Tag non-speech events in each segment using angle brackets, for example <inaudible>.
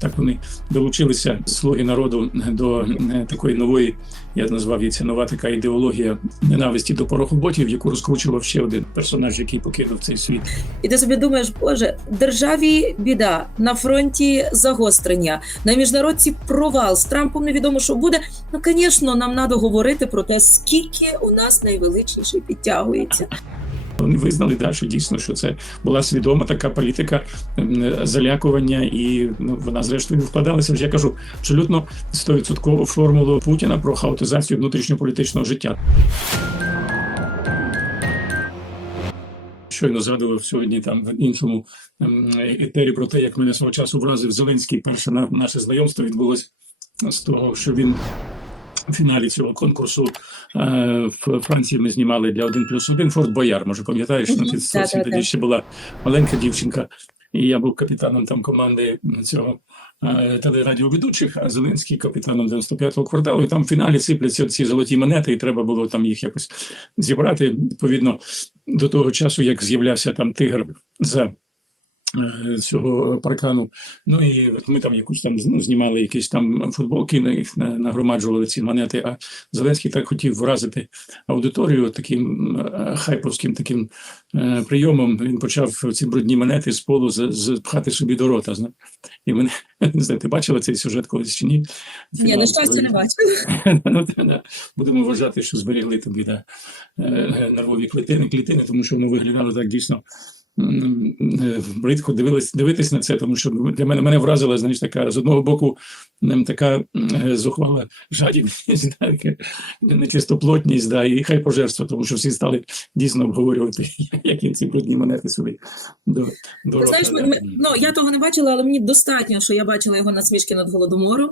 так вони долучилися слуги народу до е, такої нової, я назвав її це нова така ідеологія ненависті до порохоботів, яку розкручував ще один персонаж, який покинув цей світ. І ти собі думаєш, боже, державі біда на фронті загострення, на міжнародці провал з Трампом невідомо, що буде. Ну, звісно, нам треба говорити про те, скільки у нас найвеличніший підтягується. Вони визнали да, що дійсно що це була свідома така політика залякування, і ну вона зрештою вкладалася. Я кажу абсолютно 100% формулу Путіна про хаотизацію внутрішньополітичного життя. Щойно згадував сьогодні там в іншому етері про те, як мене свого часу вразив Зеленський. Перше на наше знайомство відбулось з того, що він фіналі цього конкурсу е, в Франції ми знімали для 1 плюс 1 Форт Бояр. Може, пам'ятаєш, зовсім так, тоді ще була маленька дівчинка, і я був капітаном там команди цього е, телерадіоведучих, а Зеленський капітаном 95-го кварталу. І там в фіналі сипляться ці золоті монети, і треба було там їх якось зібрати. Відповідно до того часу, як з'являвся там тигр за. Е, Цього паркану, ну і ми там якусь там ну, знімали якісь там футболки, на їх нагромаджували ці монети. А Зеленський так хотів вразити аудиторію таким е, хайповським таким е, прийомом. Він почав ці брудні монети з полу з- з- пхати собі до рота. І мене <laughs> не знаю, ти бачила цей сюжет колись чи ні? Ні, на щастя, не бачила. <laughs> Ну. Будемо вважати, що зберегли тобі да, нервові клітини, клітини, тому що воно виглядало так дійсно. Е, дивились дивитись на це, тому що для мене мене вразила знаєш, така з одного боку така е, зухвала жадібність, <laughs> да, нечистоплотність, да, і хай пожерство, тому що всі стали дійсно обговорювати, <laughs> як їм ці брудні монети собі до, до Ти знаєш, ми, ми, ну я того не бачила, але мені достатньо, що я бачила його на смішки над голодомором.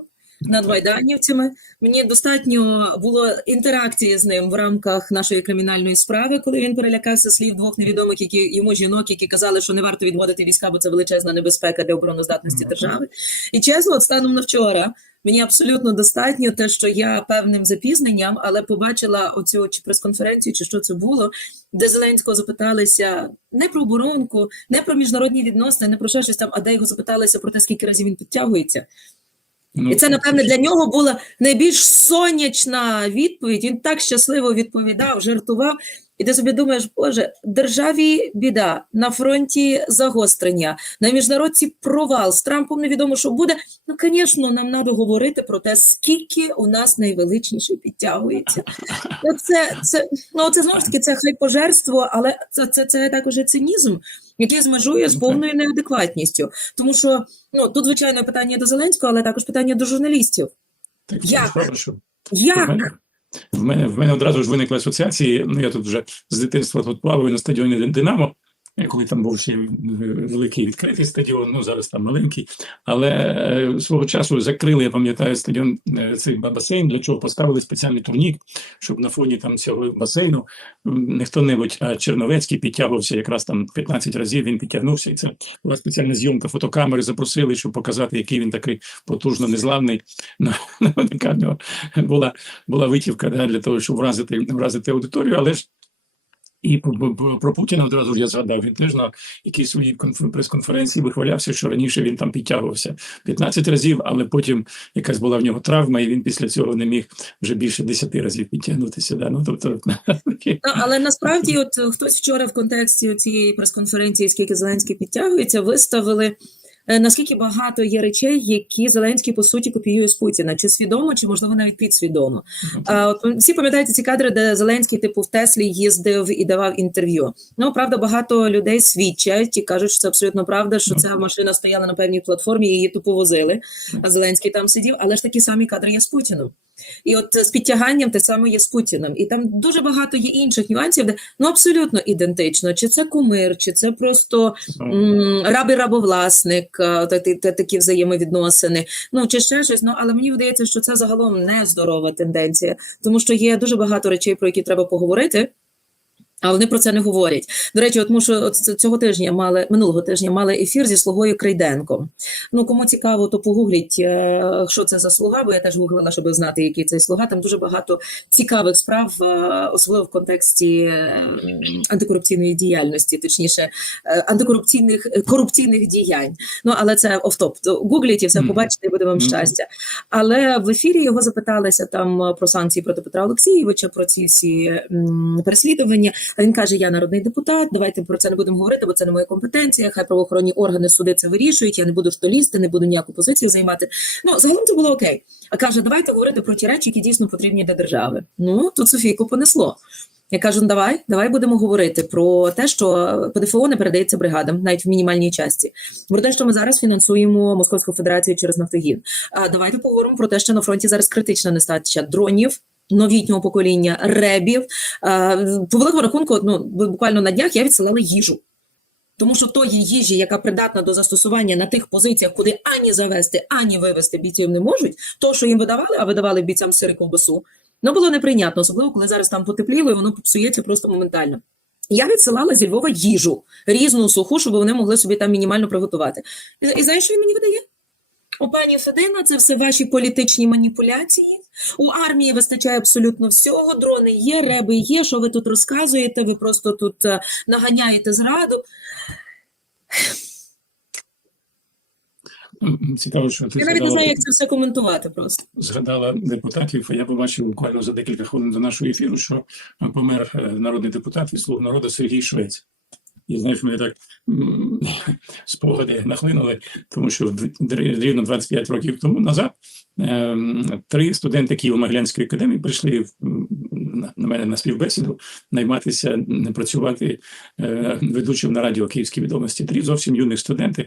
Над Майданівцями мені достатньо було інтеракції з ним в рамках нашої кримінальної справи, коли він перелякався слів двох невідомих, які йому жінок, які казали, що не варто відводити війська, бо це величезна небезпека для обороноздатності держави. І чесно, от станом на вчора мені абсолютно достатньо те, що я певним запізненням, але побачила оцю чи прес-конференцію, чи що це було, де Зеленського запиталися не про оборонку, не про міжнародні відносини, не про що щось там, а де його запиталися про те, скільки разів він підтягується. Ну, І це, напевне, для нього була найбільш сонячна відповідь. Він так щасливо відповідав, жартував. І ти собі думаєш, боже, державі біда на фронті загострення, на міжнародці провал з Трампом невідомо, що буде. Ну, звісно, нам треба говорити про те, скільки у нас найвеличніший підтягується. Ну, <laughs> це, це, ну, це знову ж таки це хайпожерство, але це, це, це також і цинізм, який змежує з Ну, повною неадекватністю. Тому що ну тут звичайно питання до Зеленського, але також питання до журналістів. Так, Як? в мене в мене одразу ж виникли асоціації. Ну я тут вже з дитинства тут плаваю на стадіоні Динамо. Е, Коли там був ще великий відкритий стадіон, ну зараз там маленький. Але е, свого часу закрили, я пам'ятаю, стадіон е, цей басейн, для чого поставили спеціальний турнік, щоб на фоні там цього басейну м, не хто-небудь, а Черновецький підтягувався якраз там 15 разів. Він підтягнувся, і це була спеціальна зйомка. Фотокамери запросили, щоб показати, який він такий потужно незламний. Така в нього була була витівка да, для того, щоб вразити, вразити аудиторію, але ж і про, Путіна одразу я згадав. Він теж на якійсь своїй конф- прес-конференції вихвалявся, що раніше він там підтягувався 15 разів, але потім якась була в нього травма, і він після цього не міг вже більше 10 разів підтягнутися. Да. Ну, тобто, <laughs> але насправді, от е, хтось вчора в контексті цієї прес-конференції, скільки Зеленський підтягується, виставили. Е, Наскільки багато є речей, які Зеленський по суті копіює з Путіна, чи свідомо, чи можливо навіть підсвідомо. А, от всі пам'ятаєте ці кадри, де Зеленський, типу, в Теслі їздив і давав інтерв'ю. Ну правда, багато людей свідчать і кажуть, що це абсолютно правда, що ця машина стояла на певній платформі, її тупо возили. А Зеленський там сидів, але ж такі самі кадри є з Путіном. І от з підтяганням те саме є з Путіним. І там дуже багато є інших нюансів, де ну абсолютно ідентично. Чи це кумир, чи це просто раби раб і рабовласник, та- такі взаємовідносини. Ну чи ще щось. Ну але мені видається, що це загалом не здорова тенденція, тому що є дуже багато речей, про які треба поговорити. А вони про це не говорять. До речі, от що от цього тижня мали минулого тижня мали ефір зі слугою Крейденком. Ну кому цікаво, то погугліть, е, що це за слуга, бо я теж гуглила, щоб знати, який цей слуга. Там дуже багато цікавих справ, е, особливо в контексті е, антикорупційної діяльності, точніше, антикорупційних корупційних діянь. Ну але це офтоп. То Гугліть і все побачите, і буде вам щастя. Але в ефірі його запиталися там про санкції проти Петра Олексійовича, про ці всі переслідування. А він каже: Я народний депутат, давайте про це не будемо говорити, бо це не моя компетенція. Хай правоохоронні органи суди це вирішують. Я не буду в то лізти, не буду ніяку позицію займати. Ну загалом це було окей. А каже, давайте говорити про ті речі, які дійсно потрібні для держави. Ну тут Софійку понесло. Я кажу, ну давай, давай будемо говорити про те, що ПДФО не передається бригадам, навіть в мінімальній часті. Про те, що ми зараз фінансуємо Московську Федерацію через Нафтогін. А давайте поговоримо про те, що на фронті зараз критична нестача дронів. Новітнього покоління ребів по великому рахунку, ну буквально на днях я відсилала їжу. Тому що тої їжі, яка придатна до застосування на тих позиціях, куди ані завести, ані вивести бійців не можуть, то, що їм видавали, а видавали бійцям сири ковбасу, ну було неприйнятно, особливо коли зараз там потепліло, і воно псується просто моментально. Я відсилала зі Львова їжу різну суху, щоб вони могли собі там мінімально приготувати. І знаєш, що він мені видає? У пані Федина це все ваші політичні маніпуляції. У армії вистачає абсолютно всього. Дрони є, реби є. Що ви тут розказуєте? Ви просто тут е, наганяєте зраду. Цікаво, що ти Я навіть не знаю, як це все коментувати просто. згадала депутатів. Я побачив буквально за декілька хвилин до нашого ефіру, що е, помер е, народний депутат від слуг народу Сергій Швець. І знаєш, мене так спогади нахлинули, тому що рівно 25 років тому назад ем, три студенти Києво-Могилянської академії прийшли в- на мене на співбесіду найматися, працювати е, ведучим на радіо Київські відомості. Три зовсім юних студенти.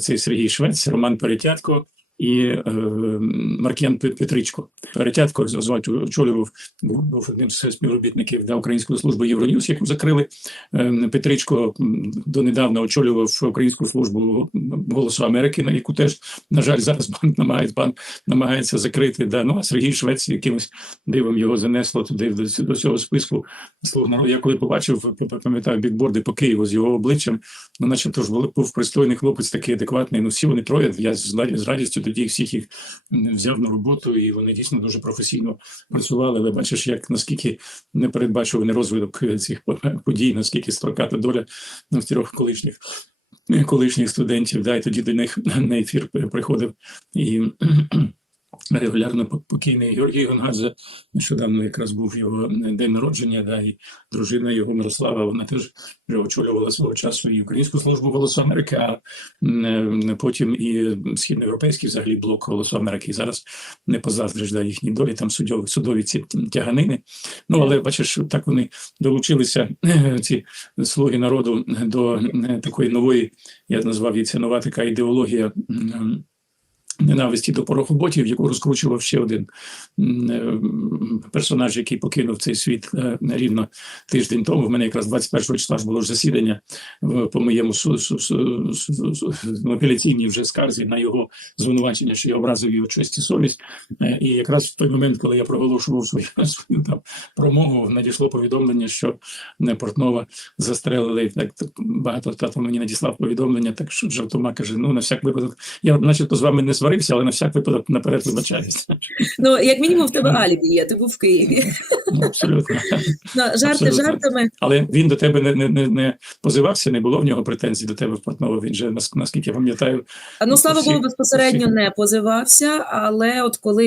Цей Сергій Швець, Роман Перетятко і е, Маркіян Петричко. Перетятко звати очолював був одним з співробітників для Української служби Євроньюз, яку закрили. Е, Петричко донедавна очолював Українську службу Голосу Америки, на яку теж, на жаль, зараз банк намагається, банк намагається закрити. Да. Ну, а Сергій Швець якимось дивом його занесло туди до, до цього списку. Слуг народу. Я коли побачив, пам'ятаю, бікборди по Києву з його обличчям, ну, начебто ж був, пристойний хлопець, такий адекватний. Ну, всі вони троє. Я з, з радістю тоді всіх їх взяв на роботу, і вони дійсно дуже професійно працювали. Але бачиш, як наскільки непередбачуваний розвиток е, цих по- подій, наскільки строката доля ну, трьох колишніх. е, Колишніх студентів, да, і тоді до них на ефір приходив і регулярно покійний Георгій Гонгадзе. Нещодавно якраз був його е, день народження, да, і дружина його Мирослава, вона теж вже очолювала свого часу і Українську службу Голосу Америки, а е, потім і східноєвропейський взагалі блок Голосу Америки. І зараз не позаздриш да, їхній долі, там судові, судові ці тяганини. Ну, але бачиш, так вони долучилися, е, ці слуги народу, до такої нової, я назвав її це нова така ідеологія. Ненависті до порохоботів, яку розкручував ще один е, персонаж, який покинув цей світ е, рівно тиждень тому. В мене якраз 21 числа ж було ж засідання по моєму апеляційній вже скарзі на його звинувачення, що я образив його честь і совість. Е, І якраз в той момент, коли я проголошував свою, <laughs> свою там промову, надійшло повідомлення, що Портнова застрелили. Так багато тато мені надіслав повідомлення, так що жартома каже: ну на всяк випадок, я начебто з вами не сварився, але на всяк випадок наперед вибачаюся. Ну як мінімум в тебе алібі є, ти був в Києві. Ну, Абсолютно. Ну, жарти Абсолютно. жартами. Але він до тебе не, не, не, не позивався, не було в нього претензій до тебе в Портнова. Він же нас- наскільки я пам'ятаю, А, Ну, слава Богу, безпосередньо всі. не позивався, але от коли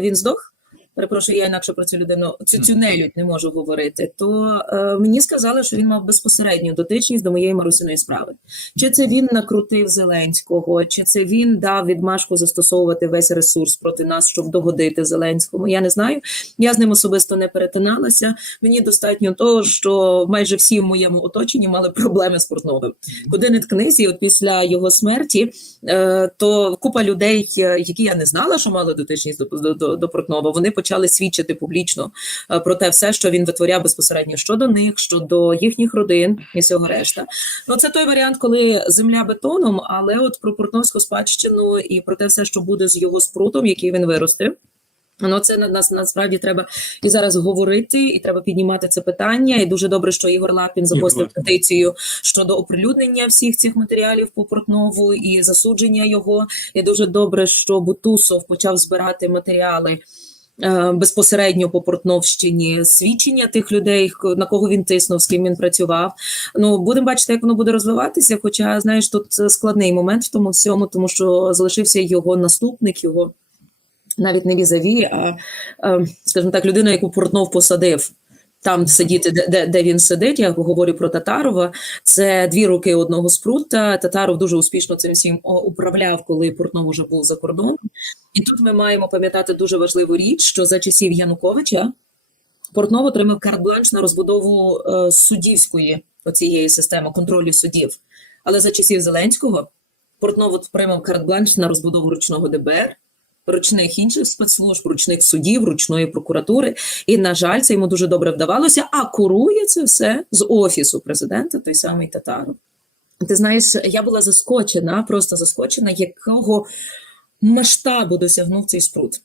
він здох, перепрошую, я інакше про цю людину, цю, цю нелюдь не можу говорити, то е, мені сказали, що він мав безпосередню дотичність до моєї Марусиної справи. Чи це він накрутив Зеленського, чи це він дав відмашку застосовувати весь ресурс проти нас, щоб догодити Зеленському? Я не знаю. Я з ним особисто не перетиналася. Мені достатньо того, що майже всі в моєму оточенні мали проблеми з Портновим. Куди не ткнися, от після його смерті, е, то купа людей, е, які я не знала, що мали дотичність до, до, до, до Портнова, вони почали свідчити публічно е, про те все, що він витворяв безпосередньо щодо них, щодо їхніх родин і всього решта. Ну це той варіант, коли земля бетоном, але от про портновську спадщину і про те все, що буде з його спрутом, який він виростив. Ну, це на нас насправді треба і зараз говорити, і треба піднімати це питання. І дуже добре, що Ігор Лапін запостив петицію щодо оприлюднення всіх цих матеріалів по Портнову і засудження його. І дуже добре, що Бутусов почав збирати матеріали. Е, Безпосередньо по Портновщині свідчення тих людей, на кого він тиснув, з ким він працював. Ну будемо бачити, як воно буде розвиватися. Хоча знаєш, тут е, складний момент в тому всьому, тому що залишився його наступник, його навіть не візаві, а, е, скажімо так, людина, яку Портнов посадив. Там сидіти, де, де, він сидить, я говорю про Татарова. Це дві руки одного спрута. Татаров дуже успішно цим всім управляв, коли Портнов уже був за кордоном. І тут ми маємо пам'ятати дуже важливу річ, що за часів Януковича Портнов отримав карт-бланш на розбудову е, суддівської оцієї системи контролю судів. Але за часів Зеленського Портнов отримав карт-бланш на розбудову ручного ДБР, ручних інших спецслужб, ручних судів, ручної прокуратури. І, на жаль, це йому дуже добре вдавалося, а курує це все з офісу президента, той самий Татаров. Ти знаєш, я була заскочена, просто заскочена, якого масштабу досягнув цей спрут.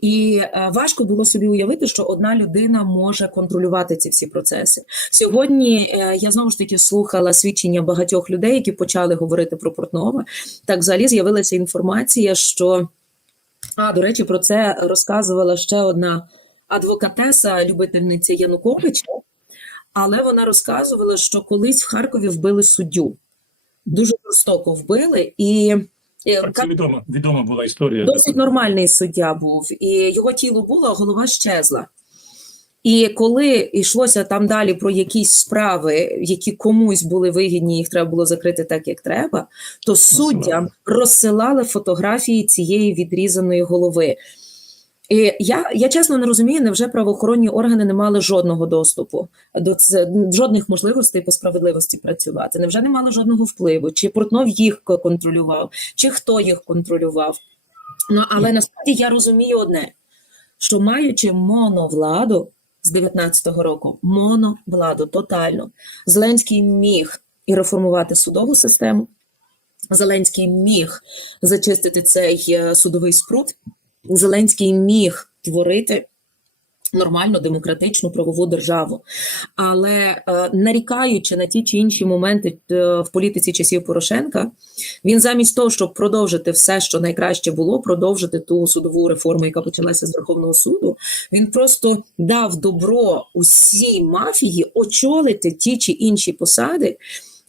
І е, важко було собі уявити, що одна людина може контролювати ці всі процеси. Сьогодні е, я знову ж таки слухала свідчення багатьох людей, які почали говорити про Портнова. Так, взагалі з'явилася інформація, що а до речі, про це розказувала ще одна адвокатеса, любительниця Януковича, але вона розказувала, що колись в Харкові вбили суддю. Дуже жорстоко вбили, і е, Так, це відома, відома була історія. досить нормальний суддя був, і його тіло було, а голова щезла. І коли йшлося там далі про якісь справи, які комусь були вигідні, їх треба було закрити так, як треба, то суддям розсилали фотографії цієї відрізаної голови. І я, я чесно не розумію, невже правоохоронні органи не мали жодного доступу до це, жодних можливостей по справедливості працювати? Невже не мали жодного впливу? Чи Портнов їх контролював, чи хто їх контролював? Ну але насправді я розумію одне: що маючи моновладу з 19-го року, моновладу тотально, Зеленський міг і реформувати судову систему. Зеленський міг зачистити цей е, судовий спрут. Зеленський міг творити нормальну демократичну правову державу. Але е, нарікаючи на ті чи інші моменти е, в політиці часів Порошенка, він замість того, щоб продовжити все, що найкраще було, продовжити ту судову реформу, яка почалася з Верховного суду, він просто дав добро усій мафії очолити ті чи інші посади.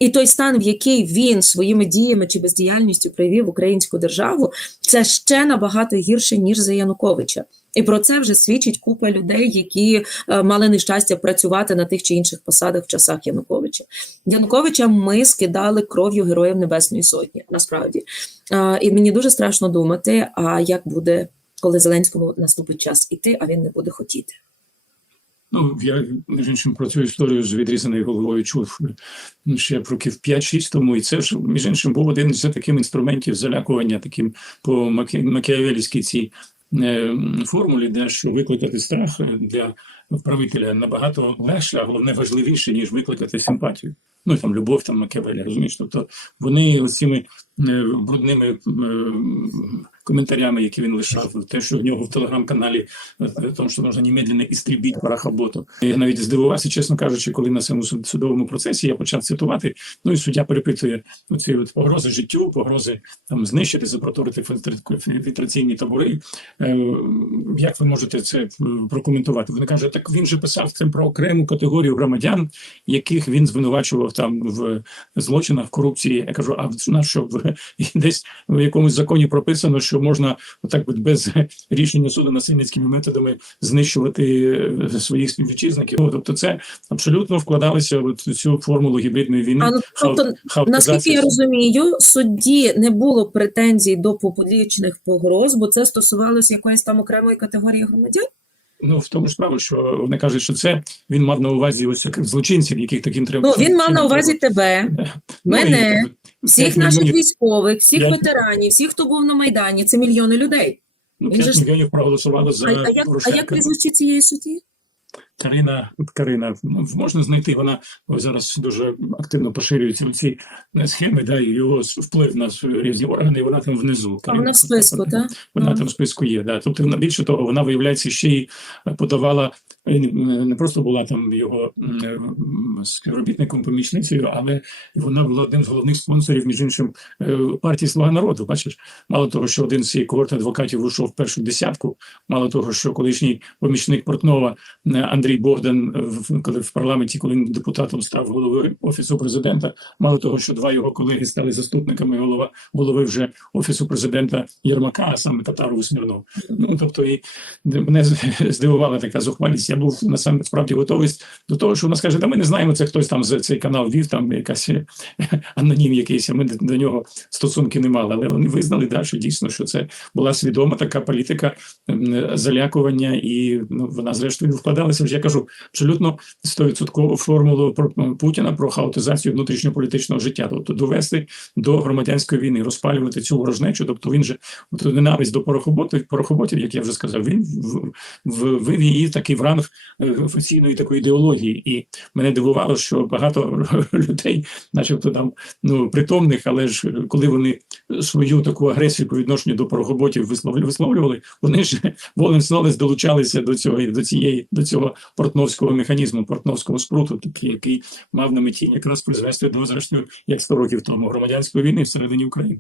І той стан, в який він своїми діями чи бездіяльністю привів українську державу, це ще набагато гірше ніж за Януковича. І про це вже свідчить купа людей, які е, мали нещастя працювати на тих чи інших посадах в часах Януковича. Януковича ми скидали кров'ю героїв Небесної Сотні. Насправді, Е, і мені дуже страшно думати, а як буде, коли Зеленському наступить час іти, а він не буде хотіти. Ну, я, між іншим, про цю історію з відрізаною головою чув ну, ще років 5-6 тому, і це ж, між іншим, був один з таких інструментів залякування, таким по макі- макіавелівській цій е, формулі, де що викликати страх для правителя набагато легше, а головне важливіше, ніж викликати симпатію. Ну, і там любов, там Макіавелі, розумієш? Тобто вони цими е, брудними е, коментарями, які він лишав, те, що в нього в телеграм-каналі, е, тому що можна немедленно істрібіть парахаботу. Я навіть здивувався, чесно кажучи, коли на цьому судовому процесі я почав цитувати. Ну і суддя перепитує оці от погрози життю, погрози там знищити, запроторити фільтр- фільтраційні табори. Е, Як ви можете це прокоментувати? Вони кажуть, так він же писав це про окрему категорію громадян, яких він звинувачував там в злочинах, корупції. Я кажу, а в нас що в десь в якомусь законі прописано, що можна отак от без рішення суду насильницькими методами знищувати е, своїх співвітчизників. Ну, Тобто, це абсолютно вкладалося в цю формулу гібридної війни. А ну, тобто. Наскільки я розумію, судді не було претензій до публічних погроз, бо це стосувалося якоїсь там окремої категорії громадян. Ну в тому ж справа, що вони кажуть, що це він мав на увазі ось злочинців, яких таким треба. Ну він мав на увазі тебе, <laughs> Ну, мене, всіх наших військових, всіх ветеранів, всіх, хто був на майдані. Це мільйони людей. Ну, Він 5 мільйонів проголосували за А, як прізвище цієї судді? Карина, Карина, ну, можна знайти, вона ось зараз дуже активно поширюється ці схеми, да, і його вплив на різні органи, і вона там внизу. А вона в списку, так? Вона mm. там в списку є. Да. Тобто, більше того, вона виявляється ще й подавала не просто була там його м, співробітником, помічницею, але вона була одним з головних спонсорів, між іншим, е, партії Слуга народу. Бачиш, мало того, що один з цієї когорти адвокатів вийшов в першу десятку, мало того, що колишній помічник Портнова е, Андрій Богдан, е, коли в парламенті, коли він депутатом став головою офісу президента, мало того, що два його колеги стали заступниками голова голови вже офісу президента Єрмака, а саме Татарову Смірнов. Ну тобто, і мене <laughs> здивувала така зухвалість. Я був насправді готовий до того, що вона скаже: да ми не знаємо, це хтось там за цей канал вів, там якась <laughs> анонім якийсь, ми до- нього стосунки не мали. Але вони визнали да, що дійсно, що це була свідома така політика залякування, і ну, вона зрештою вкладалася. Я кажу абсолютно стовідсоткову формулу про Путіна про хаотизацію внутрішньополітичного життя, тобто довести до громадянської війни, розпалювати цю ворожнечу. Тобто він же ненависть до порохоботів, порохоботів, як я вже сказав, він вивів її такий в ранг е, офіційної такої ідеології. І мене дивувало, що багато <laughs> людей, начебто там ну притомних, але ж коли вони свою таку агресію по відношенню до порохоботів висловлю- висловлювали, вони ж <laughs> волен снолес долучалися до цього до цієї до цього портновського механізму, портновського спруту, який мав на меті якраз призвести до зрештою, як 100 років тому громадянської війни всередині України.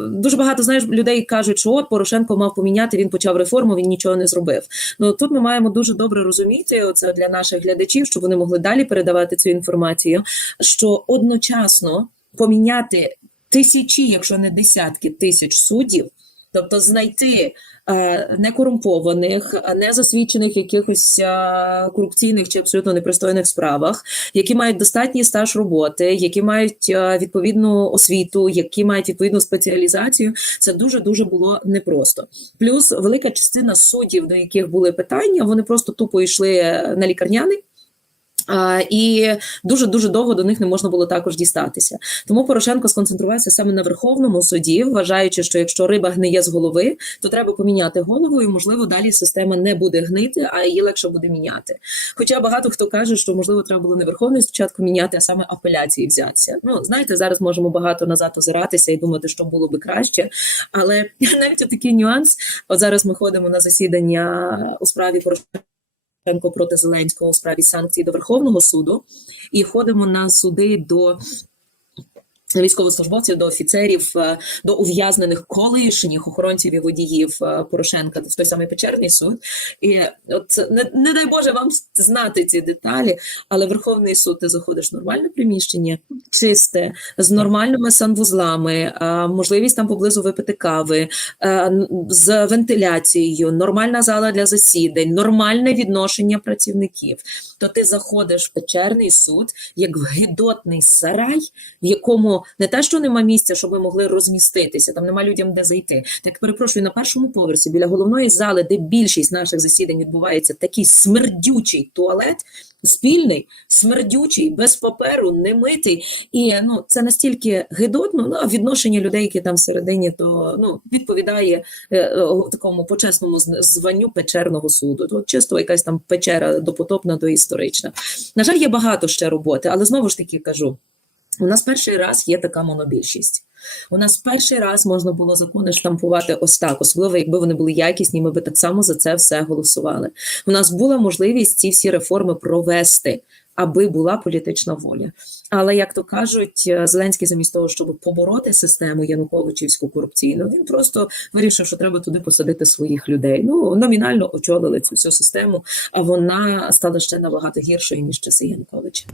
Дуже багато знаєш людей кажуть, що от Порошенко мав поміняти, він почав реформу, він нічого не зробив. Ну тут ми маємо дуже добре розуміти оце для наших глядачів, щоб вони могли далі передавати цю інформацію. Що одночасно поміняти тисячі, якщо не десятки тисяч суддів, тобто знайти е, некорумпованих, незасвідчених якихось е, корупційних чи абсолютно непристойних справах, які мають достатній стаж роботи, які мають е, відповідну освіту, які мають відповідну спеціалізацію. Це дуже дуже було непросто. Плюс велика частина суддів, до яких були питання, вони просто тупо йшли на лікарняний. І дуже дуже довго до них не можна було також дістатися. Тому Порошенко сконцентрувався саме на Верховному суді, вважаючи, що якщо риба гниє з голови, то треба поміняти голову, і можливо далі система не буде гнити, а її легше буде міняти. Хоча багато хто каже, що можливо треба було не Верховний спочатку міняти, а саме апеляції взятися. Ну знаєте, зараз можемо багато назад озиратися і думати, що було би краще. Але <laughs> навіть такий нюанс. От зараз ми ходимо на засідання у справі Порошенка. Проти Зеленського у справі санкцій до Верховного суду. І ходимо на суди до військовослужбовців, до офіцерів, е, до ув'язнених колишніх охоронців і водіїв е, Порошенка в той самий Печерний суд. І от не, не дай Боже вам знати ці деталі, але Верховний суд ти заходиш в нормальне приміщення, чисте, з нормальними санвузлами, е, можливість там поблизу випити кави, з вентиляцією, нормальна зала для засідань, нормальне відношення працівників. То ти заходиш в печерний суд як в гидотний сарай, в якому не те, що нема місця, щоб ми могли розміститися, там нема людям де зайти. Так перепрошую, на першому поверсі біля головної зали, де більшість наших засідань відбувається, такий смердючий туалет. Спільний, смердючий, без паперу, немитий, і ну це настільки гидотно. Ну а відношення людей, які там всередині, то ну відповідає е, такому почесному званню печерного суду. То чисто якась там печера допотопна, доісторична. На жаль, є багато ще роботи, але знову ж таки кажу: у нас перший раз є така монобільшість. У нас перший раз можна було закони штампувати ось так, особливо якби вони були якісні, ми би так само за це все голосували. У нас була можливість ці всі реформи провести, аби була політична воля. Але як то кажуть, е, Зеленський замість того, щоб побороти систему Януковичівську корупційну, він просто вирішив, що треба туди посадити своїх людей. Ну номінально очолили цю всю систему, а вона стала ще набагато гіршою ніж часи Януковича.